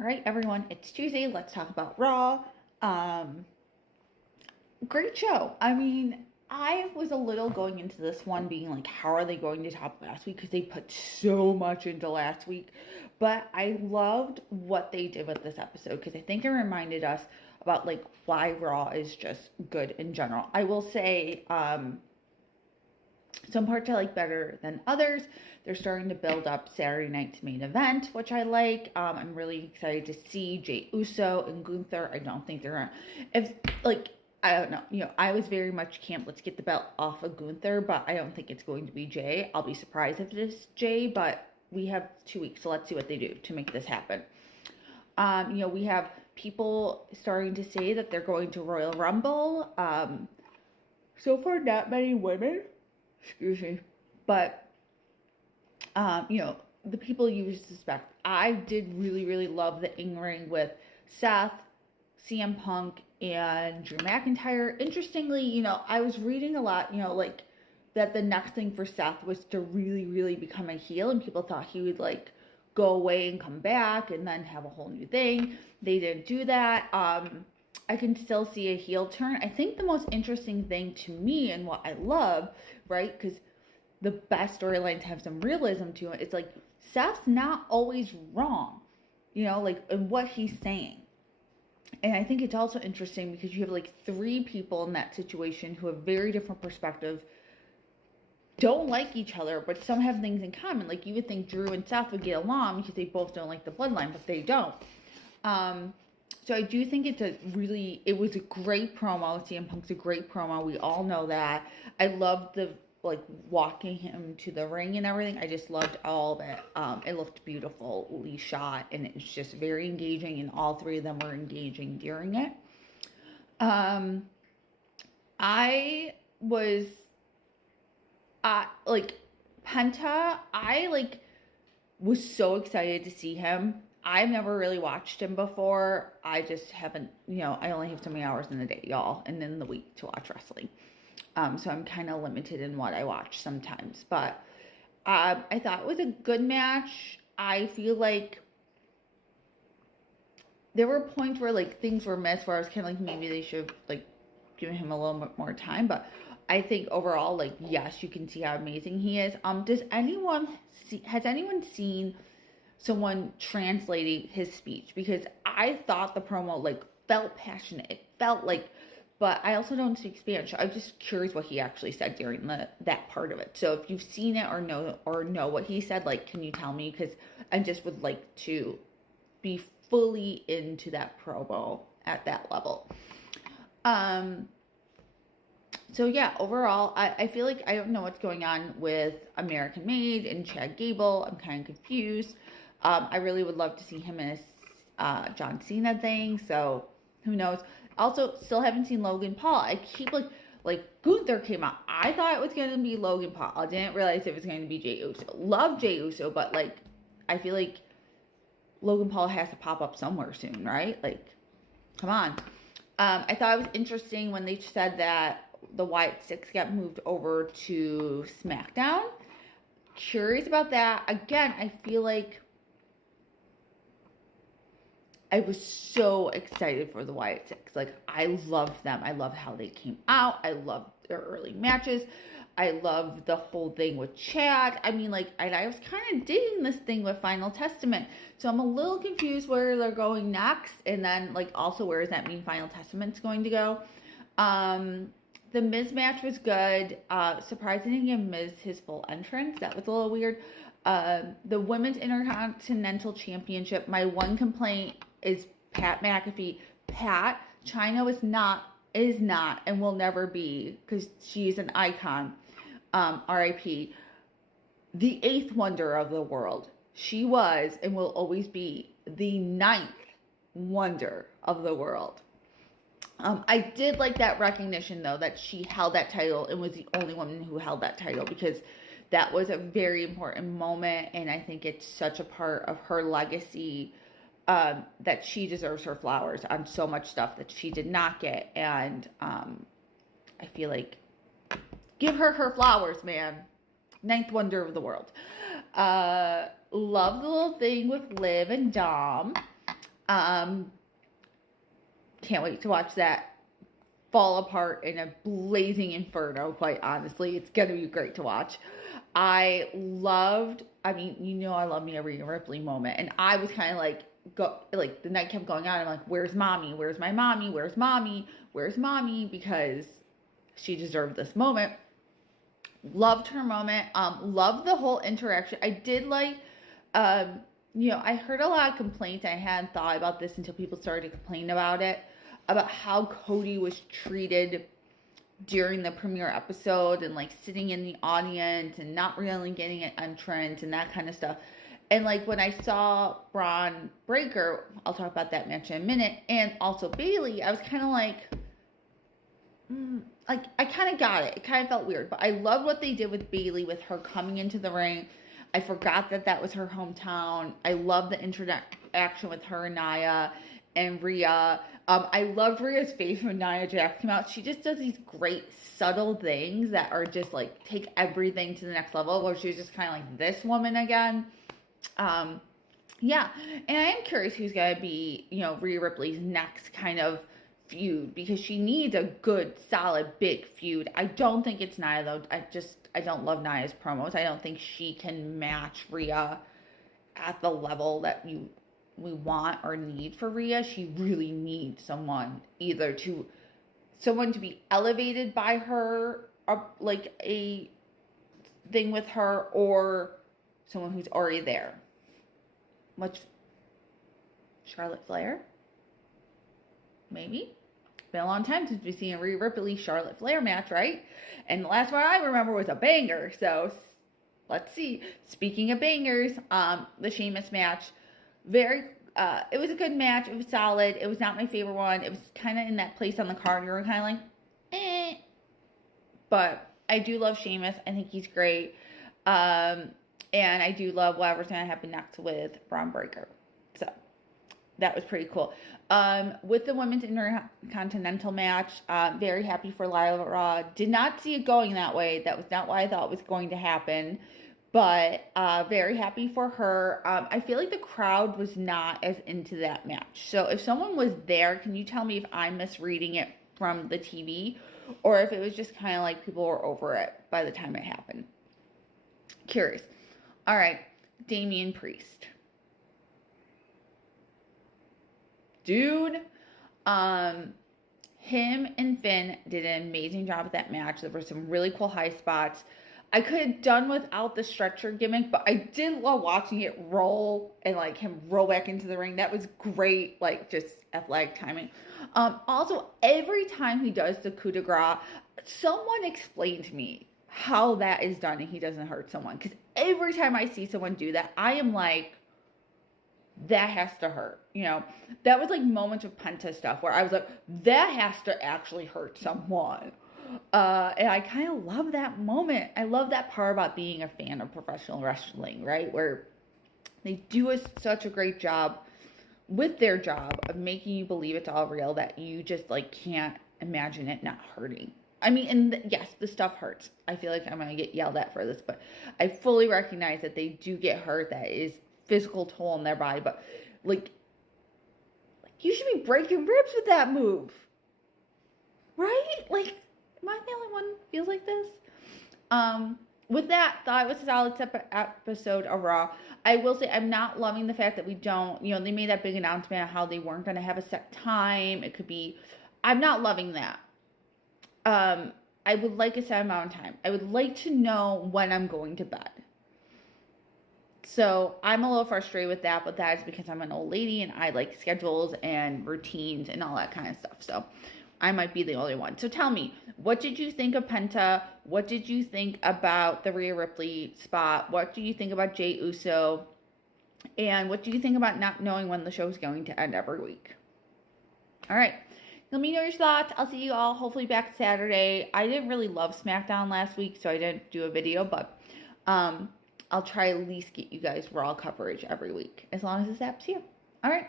All right, everyone, it's Tuesday. Let's talk about Raw. Um, Great show. I mean, I was a little going into this one being like, how are they going to top last week? Because they put so much into last week. But I loved what they did with this episode because I think it reminded us about like why Raw is just good in general. I will say, some parts I like better than others. They're starting to build up Saturday night's main event, which I like. I'm really excited to see Jey Uso and Gunther. I don't think they're gonna, if like, I don't know. I was very much camp. Let's get the belt off of Gunther, but I don't think it's going to be Jey. I'll be surprised if it is Jey, but we have 2 weeks, so let's see what they do to make this happen. We have people starting to say that they're going to Royal Rumble. So far, not many women. Excuse me. But, the people you suspect. I did really, really love the in-ring with Seth, CM Punk, and Drew McIntyre. Interestingly, I was reading a lot, like that the next thing for Seth was to really, really become a heel, and people thought he would like go away and come back and then have a whole new thing. They didn't do that. I can still see a heel turn. I think the most interesting thing to me and what I love, right, because the best storylines have some realism to it, it's like Seth's not always wrong, like in what he's saying. And I think it's also interesting because you have like three people in that situation who have very different perspectives, don't like each other, but some have things in common. Like you would think Drew and Seth would get along because they both don't like the bloodline, but they don't. So I do think it was a great promo. CM Punk's a great promo. We all know that. I loved the like walking him to the ring and everything. I just loved all of it. It looked beautifully shot and it's just very engaging, and all three of them were engaging during it. I was like Penta, I like was so excited to see him. I've never really watched him before. I just haven't, I only have so many hours in the day, y'all, and in the week to watch wrestling. So I'm kind of limited in what I watch sometimes. But I thought it was a good match. I feel like there were points where like things were missed where I was kind of like maybe they should have like given him a little bit more time. But I think overall, like, yes, you can see how amazing he is. Has anyone seen someone translating his speech? Because I thought the promo like felt passionate. It felt like, but I also don't speak Spanish. I'm just curious what he actually said during that part of it. So if you've seen it or know what he said, like, can you tell me? Because I just would like to be fully into that promo at that level. So yeah, overall, I feel like I don't know what's going on with American Made and Chad Gable. I'm kind of confused. I really would love to see him in a John Cena thing. So who knows? Also, still haven't seen Logan Paul. I keep like Gunther came out. I thought it was going to be Logan Paul. I didn't realize it was going to be Jey Uso. Love Jey Uso, but like I feel like Logan Paul has to pop up somewhere soon, right? Like, come on. I thought it was interesting when they said that the Wyatt Six got moved over to SmackDown. Curious about that. Again, I feel like I was so excited for the Wyatt Six. Like, I loved them. I love how they came out. I loved their early matches. I loved the whole thing with Chad. I mean, like, I was kind of digging this thing with Final Testament. So I'm a little confused where they're going next. And then, like, also where does that mean Final Testament's going to go? The Miz match was good. Surprised they didn't give Miz his full entrance. That was a little weird. The Women's Intercontinental Championship, my one complaint is Pat McAfee. Pat, China is not, and will never be, because she's an icon. R.I.P. The eighth wonder of the world. She was and will always be the ninth wonder of the world. I did like that recognition, though, that she held that title and was the only woman who held that title, because that was a very important moment, and I think it's such a part of her legacy that she deserves her flowers on so much stuff that she did not get, and I feel like give her her flowers, man. Ninth wonder of the world. Love the little thing with Liv and Dom. Um, can't wait to watch that fall apart in a blazing inferno, quite honestly. It's going to be great to watch. I mean, I love me a Rhea Ripley moment. And I was kind of like, the night kept going on. I'm like, where's mommy? Where's my mommy? Where's mommy? Where's mommy? Because she deserved this moment. Loved her moment. Loved the whole interaction. I did like, I heard a lot of complaints. I hadn't thought about this until people started to complain about it, about how Cody was treated during the premiere episode and like sitting in the audience and not really getting an entrance and that kind of stuff. And like when I saw Braun Breaker, I'll talk about that match in a minute, and also Bayley, I was kind of like, like I kind of got it. It kind of felt weird, but I love what they did with Bayley, with her coming into the ring. I forgot that was her hometown. I love the interaction with her and Nia and Rhea. I loved Rhea's face when Nia Jax came out. She just does these great subtle things that are just like take everything to the next level, where she was just kind of like this woman again. Yeah, and I am curious who's going to be, Rhea Ripley's next kind of feud, because she needs a good, solid, big feud. I don't think it's Nia, though. I don't love Nia's promos. I don't think she can match Rhea at the level that we want or need for Rhea. She really needs someone to be elevated by her, like a thing with her, or someone who's already there. Which, Charlotte Flair? Maybe? Been a long time since we've seen a Rhea Ripley Charlotte Flair match, right? And the last one I remember was a banger. So let's see. Speaking of bangers, the Sheamus match, it was a good match. It was solid. It was not my favorite one. It was kind of in that place on the card. You were kind of like, eh. But I do love Sheamus. I think he's great. And I do love whatever's going to happen next with Braun Breaker. So that was pretty cool. With the women's intercontinental match, very happy for Lila Raw. Did not see it going that way. That was not what I thought was going to happen. But very happy for her. I feel like the crowd was not as into that match. So if someone was there, can you tell me if I'm misreading it from the TV, or if it was just kind of like people were over it by the time it happened? Curious. All right, Damian Priest. Dude, him and Finn did an amazing job with that match. There were some really cool high spots. I could have done without the stretcher gimmick, but I did love watching it roll and like him roll back into the ring. That was great, like just athletic timing. Also, every time he does the coup de grace, someone explain to me how that is done and he doesn't hurt someone. Because every time I see someone do that, I am like, that has to hurt. That was like moments of Penta stuff where I was like, that has to actually hurt someone. And I kind of love that moment. I love that part about being a fan of professional wrestling, right? Where they do such a great job with their job of making you believe it's all real, that you just like can't imagine it not hurting. I mean, and yes, the stuff hurts. I feel like I'm going to get yelled at for this, but I fully recognize that they do get hurt. That is physical toll on their body, but like you should be breaking ribs with that move, right? Like, am I the only one who feels like this? With that, thought it was a solid episode of Raw. I will say I'm not loving the fact that we don't, they made that big announcement of how they weren't going to have a set time. It could be, I'm not loving that. I would like a set amount of time. I would like to know when I'm going to bed. So I'm a little frustrated with that, but that is because I'm an old lady and I like schedules and routines and all that kind of stuff. So I might be the only one. So tell me, what did you think of Penta? What did you think about the Rhea Ripley spot? What do you think about Jey Uso? And what do you think about not knowing when the show is going to end every week? All right. Let me know your thoughts. I'll see you all hopefully back Saturday. I didn't really love SmackDown last week, so I didn't do a video, but I'll try at least get you guys Raw coverage every week, as long as it's up to you. All right.